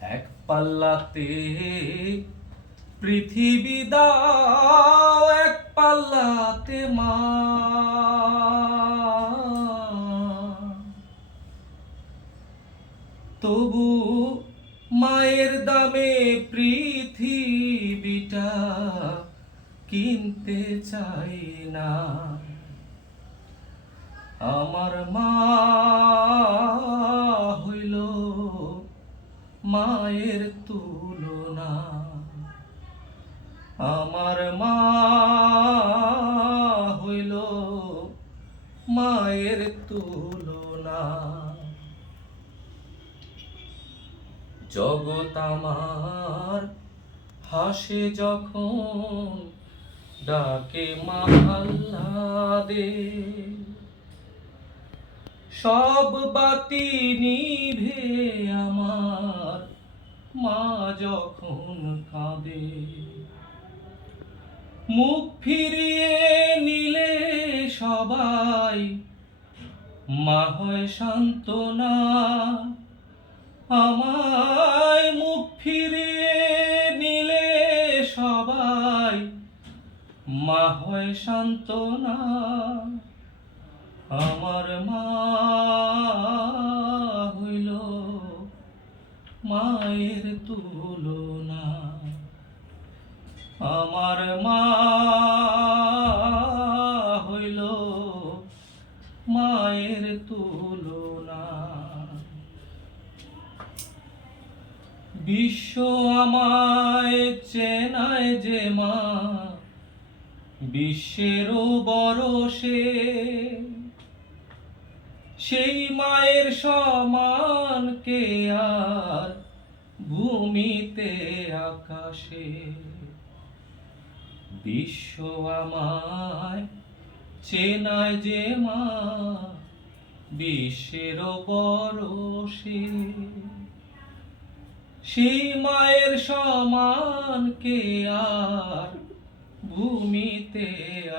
এক পাল্লাতে পৃথিবী দাও, এক পাল্লাতে মা। তবু মায়ের দামে পৃথিবীটা কিনতে চাই না। আমার মা হইল মায়ের তুলনা। আমার মা হইল মায়ের তুলনা। জগৎ আমার হাসে যখন, ডাকে মা আল্লাহ দে। সব বাতি নিভে আমার মা যখন কাঁদে। মুখ ফিরিয়ে নিলে সবাই মা হয় সান্ত্বনা। আমায় মুখ ফিরিয়ে নিলে সবাই মা হয় সান্ত্বনা। আমার মা হইল মায়ের তুলনা। আমার মা হইল মায়ের তুলনা। বিশ্ব আমায় চেনায় যে মা, বিশ্বেরও বড় সে। সেই মায়ের সমান কে আর ভূমিতে আকাশে। বিশ্ব আমায় চেনায় যে মা, বিশ্বেরও বড় সে। সেই মায়ের সমান কে আর ভূমিতে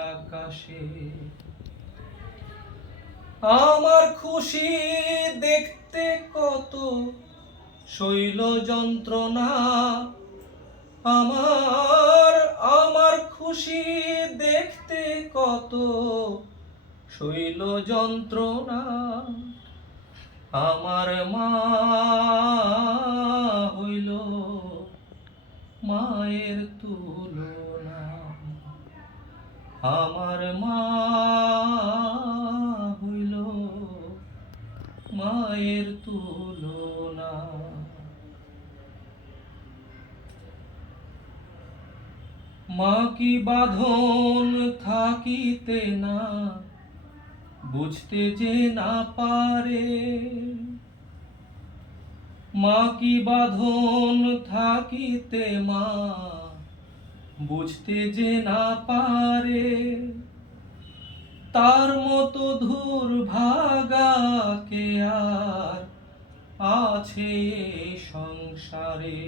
আকাশে। আমার খুশি দেখতে কত শৈল যন্ত্রণা। আমার খুশি দেখতে কত শৈল যন্ত্রণা। আমার মা হইল মায়ের তুলনা। আমার মা হইল মায়ের তুলনা। মা কি বাঁধন থাকিতে না, বুঝতে যে না পারে। মা কি বাঁধন থাকিতে মা, বুঝতে যে না পারে। তার মতো দুর্ভাগা কে আর আছে এই সংসারে।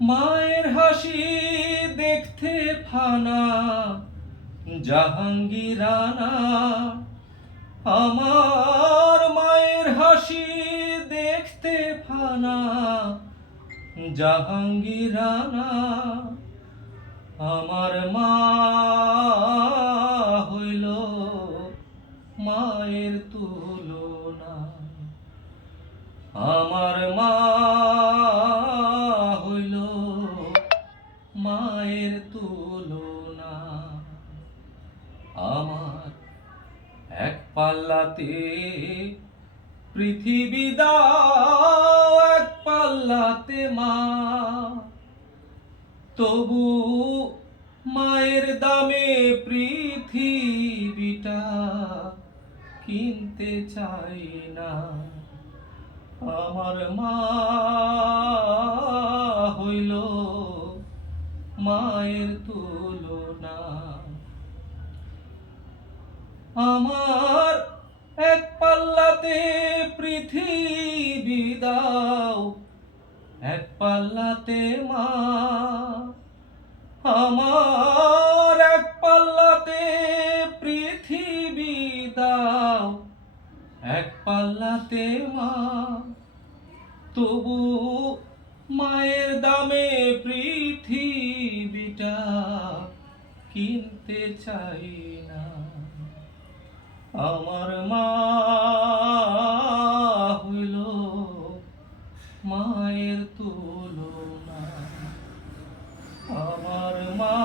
মায়ের হাসি দেখতে ফানা জাহাঙ্গীরানা। আমার মায়ের হাসি দেখতে ফানা জাহাঙ্গীরানা। আমার মা হইল মায়ের তুলনা। আমার মা হইল মায়ের তুলনা। আমার এক পাল্লাতে পৃথিবী দাও, এক পাল্লাতে মা। তবু মায়ের দামে পৃথিবীটা কিনতে চাই না। আমার মা হইল মায়ের তুলনা। আমার এক পাল্লাতে পৃথিবী দাও, এক পাল্লাতে মা। আমার এক পাল্লাতে পৃথিবী দাও, এক পাল্লাতে মা। তবু মায়ের দামে পৃথিবীটা কিনতে চাই না। আমার মা হইল মায়ের তুলনা, আমার মা